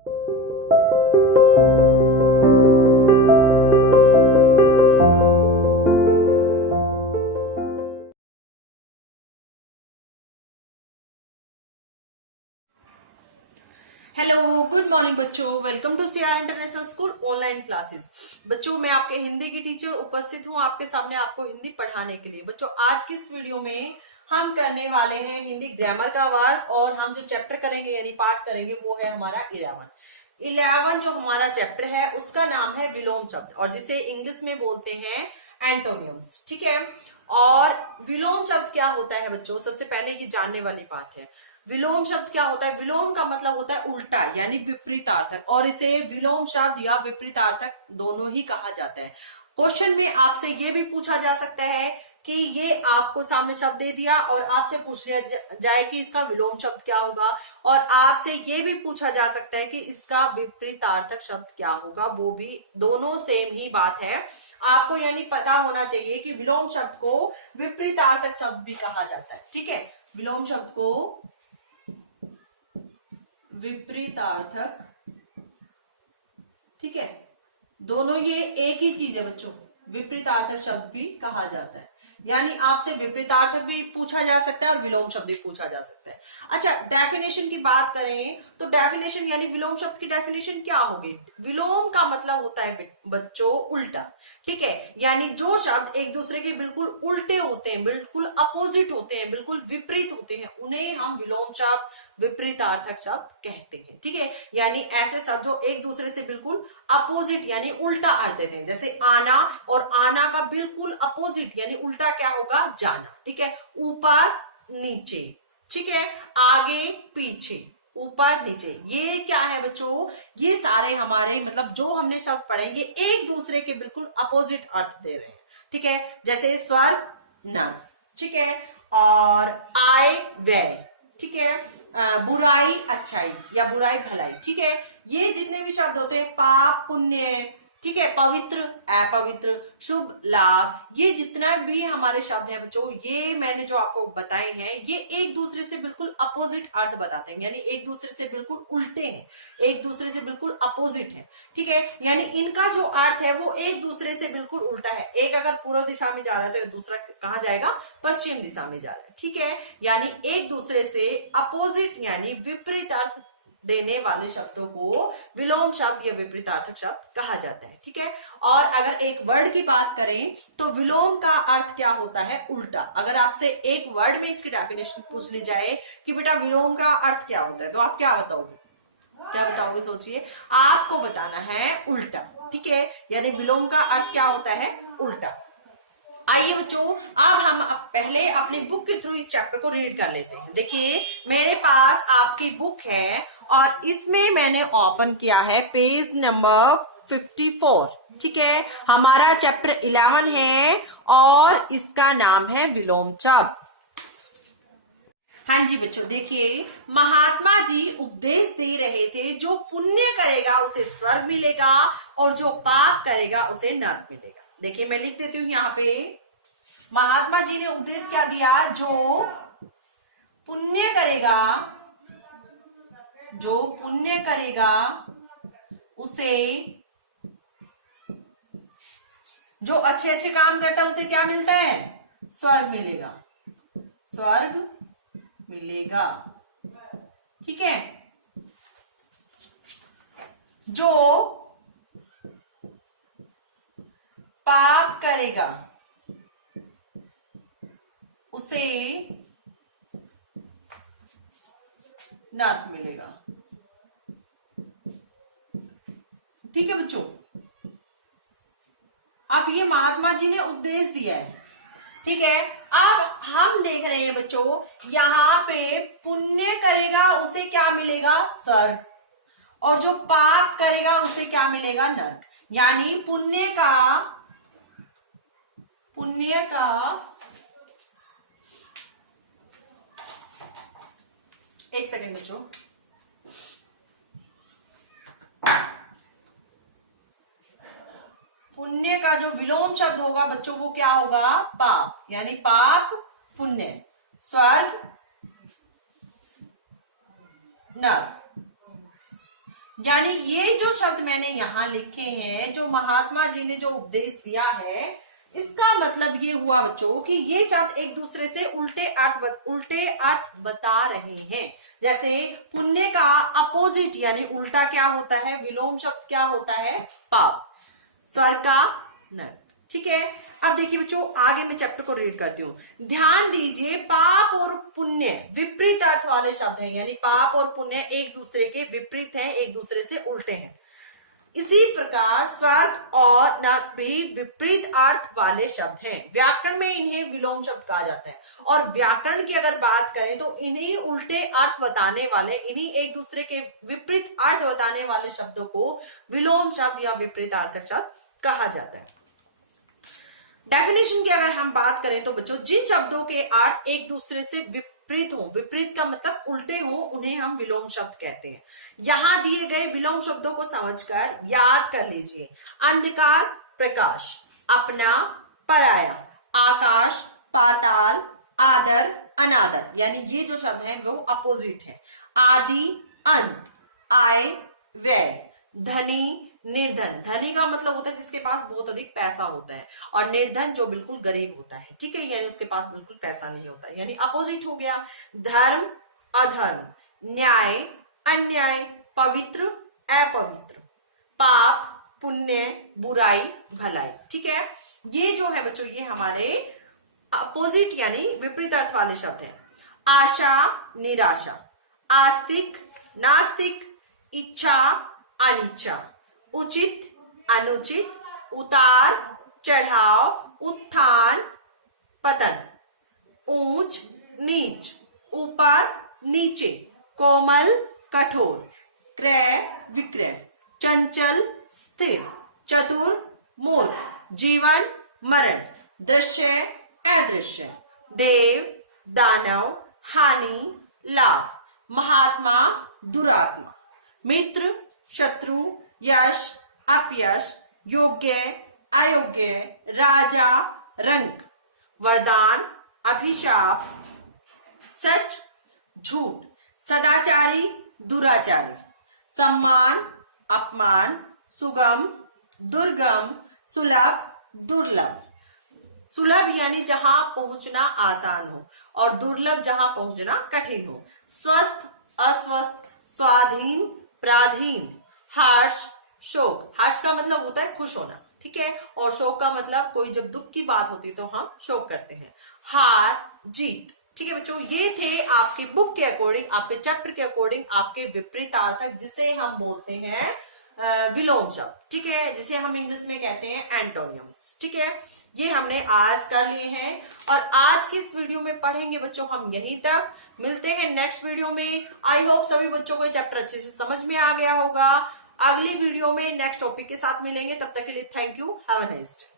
Hello, good morning बच्चों। Welcome to CR international school online classes. बच्चों, मैं आपके हिंदी की टीचर उपस्थित हूँ आपके सामने आपको हिंदी पढ़ाने के लिए। बच्चों, आज की इस वीडियो में हम करने वाले हैं हिंदी ग्रामर का वर्क, और हम जो चैप्टर करेंगे यानी पाठ करेंगे वो है हमारा 11 जो हमारा चैप्टर है उसका नाम है विलोम शब्द, और जिसे इंग्लिश में बोलते हैं एंटोनिम्स। ठीक है। और विलोम शब्द क्या होता है बच्चों, सबसे पहले ये जानने वाली बात है। विलोम शब्द क्या होता है? विलोम का मतलब होता है उल्टा यानी विपरीतार्थक, और इसे विलोम शब्द या विपरीतार्थक दोनों ही कहा जाता है। क्वेश्चन में आपसे ये भी पूछा जा सकता है कि ये आपको सामने शब्द दे दिया और आपसे पूछ लिया जाए कि इसका विलोम शब्द क्या होगा, और आपसे ये भी पूछा जा सकता है कि इसका विपरीतार्थक शब्द क्या होगा। वो भी दोनों सेम ही बात है। आपको यानी पता होना चाहिए कि विलोम शब्द को विपरीतार्थक शब्द भी कहा जाता है। ठीक है। विलोम शब्द को विपरीतार्थक, ठीक है, दोनों ये एक ही चीज है बच्चों। विपरीतार्थक शब्द भी कहा जाता है, यानी आपसे विपरीतार्थक भी पूछा जा सकता है और विलोम शब्द भी पूछा जा सकता है। अच्छा, डेफिनेशन की बात करें तो डेफिनेशन यानी विलोम शब्द की डेफिनेशन क्या होगी? विलोम का मतलब होता है बच्चों उल्टा। ठीक है। यानी जो शब्द एक दूसरे के बिल्कुल उल्टे होते हैं, बिल्कुल अपोजिट होते हैं, बिल्कुल विपरीत होते हैं, उन्हें हम विलोम शब्द, विपरीतार्थक शब्द कहते हैं। ठीक है। यानी ऐसे शब्द जो एक दूसरे से बिल्कुल अपोजिट यानी उल्टा अर्थ देते हैं, जैसे आना, और आना का बिल्कुल अपोजिट यानी उल्टा क्या होगा? जाना। ठीक है। ऊपर नीचे, ठीक है, आगे पीछे, ऊपर नीचे, ये क्या है बच्चों? ये सारे हमारे मतलब जो हमने शब्द पढ़े ये एक दूसरे के बिल्कुल अपोजिट अर्थ दे रहे हैं। ठीक है। जैसे स्वर्ग नर्क, ठीक है, और आय व्यय, ठीक है, बुराई अच्छाई या बुराई भलाई। ठीक है। ये जितने भी शब्द होते हैं, पाप पुण्य, ठीक है, पवित्र अपवित्र, शुभ लाभ, ये जितना भी हमारे शब्द हैं बच्चों, ये मैंने जो आपको बताए हैं ये एक दूसरे से बिल्कुल अपोजिट अर्थ बताते हैं, यानी एक दूसरे से बिल्कुल उल्टे हैं, एक दूसरे से बिल्कुल अपोजिट है। ठीक है। यानी इनका जो अर्थ है वो एक दूसरे से बिल्कुल उल्टा है। एक अगर पूर्व दिशा में जा रहा है तो दूसरा कहाँ जाएगा? पश्चिम दिशा में जा रहा है। ठीक है। यानी एक दूसरे से अपोजिट यानी विपरीत अर्थ देने वाले शब्दों को विलोम शब्द या विपरीतार्थक शब्द कहा जाता है। ठीक है। और अगर एक वर्ड की बात करें तो विलोम का अर्थ क्या होता है? उल्टा। अगर आपसे एक वर्ड में इसकी डेफिनेशन पूछ ली जाए कि बेटा विलोम का अर्थ क्या होता है, तो आप क्या बताओगे? क्या बताओगे? सोचिए, आपको बताना है उल्टा। ठीक है। यानी विलोम का अर्थ क्या होता है? उल्टा। आइए बच्चों, अब हम पहले अपनी बुक के थ्रू इस चैप्टर को रीड कर लेते हैं। देखिए, मेरे पास आपकी बुक है और इसमें मैंने ओपन किया है पेज नंबर 54। ठीक है। हमारा चैप्टर 11 है और इसका नाम है विलोम शब्द। हाँ जी बच्चों, देखिए, महात्मा जी उपदेश दे रहे थे, जो पुण्य करेगा उसे स्वर्ग मिलेगा और जो पाप करेगा उसे नरक मिलेगा। देखिए, मैं लिख देती हूँ यहाँ पे, महात्मा जी ने उपदेश क्या दिया? जो पुण्य करेगा, जो पुण्य करेगा उसे, जो अच्छे अच्छे काम करता है उसे क्या मिलता है? स्वर्ग मिलेगा, स्वर्ग मिलेगा। ठीक है। जो पाप करेगा उसे नरक मिलेगा। ठीक है बच्चों, अब ये महात्मा जी ने उपदेश दिया है। ठीक है। अब हम देख रहे हैं बच्चों, यहाँ पे पुण्य करेगा उसे क्या मिलेगा? स्वर्ग, और जो पाप करेगा उसे क्या मिलेगा? नरक। यानी पुण्य का एक सेकेंड बच्चों, पुण्य का जो विलोम शब्द होगा बच्चों वो क्या होगा? पाप। यानी पाप पुण्य, स्वर्ग नरक। यानी ये जो शब्द मैंने यहाँ लिखे हैं, जो महात्मा जी ने जो उपदेश दिया है, इसका मतलब ये हुआ बच्चों कि ये शब्द एक दूसरे से उल्टे अर्थ बता रहे हैं। जैसे पुण्य का अपोजिट यानी उल्टा क्या होता है, विलोम शब्द क्या होता है, पाप। स्वर्ग का नरक। ठीक है, अब देखिए बच्चों आगे मैं चैप्टर को रीड करती हूँ। ध्यान दीजिए, पाप और पुण्य विपरीत अर्थ वाले शब्द हैं, यानी पाप और पुण्य एक दूसरे के विपरीत हैं, एक दूसरे से उल्टे हैं। इसी प्रकार स्वर्ग और नरक भी विपरीत अर्थ वाले शब्द हैं। व्याकरण में इन्हें विलोम शब्द कहा जाता है। और व्याकरण की अगर बात करें तो इन्हीं उल्टे अर्थ बताने वाले, इन्हीं एक दूसरे के विपरीत अर्थ बताने वाले शब्दों को विलोम शब्द या विपरीत अर्थक शब्द कहा जाता है। डेफिनेशन की अगर हम बात करें तो बच्चों, जिन शब्दों के अर्थ एक दूसरे से विपरीत हो, विपरीत का मतलब उल्टे हो, उन्हें हम विलोम शब्द कहते हैं। यहां दिए गए विलोम शब्दों को समझकर याद कर लीजिए। अंधकार प्रकाश, अपना पराया, आकाश पाताल, आदर अनादर, यानी ये जो शब्द हैं वो अपोजिट है। आदि अंत, आय व्यय, धनी निर्धन, धनी का मतलब होता है जिसके पास बहुत अधिक पैसा होता है, और निर्धन जो बिल्कुल गरीब होता है। ठीक है, यानी उसके पास बिल्कुल पैसा नहीं होता है, यानी अपोजिट हो गया। धर्म अधर्म, न्याय अन्याय, पवित्र अपवित्र, पाप पुण्य, बुराई भलाई। ठीक है, ये जो है बच्चों ये हमारे अपोजिट यानी विपरीत अर्थ वाले शब्द हैं। आशा निराशा, आस्तिक नास्तिक, इच्छा अनिच्छा, उचित अनुचित, उतार चढ़ाव, उत्थान पतन, ऊंच नीच, ऊपर नीचे, कोमल कठोर, क्रय विक्रय, चंचल स्थिर, चतुर मूर्ख, जीवन मरण, दृश्य अदृश्य, देव दानव, हानि लाभ, महात्मा दुरात्मा, मित्र शत्रु, यश अपयश, योग्य अयोग्य, राजा रंक, वरदान अभिशाप, सच झूठ, सदाचारी दुराचारी, सम्मान अपमान, सुगम दुर्गम, सुलभ दुर्लभ। सुलभ यानी जहां पहुंचना आसान हो, और दुर्लभ जहां पहुंचना कठिन हो। स्वस्थ अस्वस्थ, स्वाधीन पराधीन, हर्ष शोक, हर्ष का मतलब होता है खुश होना। ठीक है, और शोक का मतलब कोई जब दुख की बात होती है तो हम शोक करते हैं। हार जीत। ठीक है बच्चों, ये थे आपके बुक के अकॉर्डिंग, आपके चैप्टर के अकॉर्डिंग आपके विपरीतार्थक, जिसे हम बोलते हैं विलोम शब्द। ठीक है, जिसे हम इंग्लिश में कहते हैं एंटोनियम्स। ठीक है, ये हमने आज कर लिए हैं, और आज की इस वीडियो में पढ़ेंगे बच्चों हम यहीं तक। मिलते हैं नेक्स्ट वीडियो में। आई होप सभी बच्चों को ये चैप्टर अच्छे से समझ में आ गया होगा। अगली वीडियो में नेक्स्ट टॉपिक के साथ मिलेंगे, तब तक के लिए thank you, have a nice day.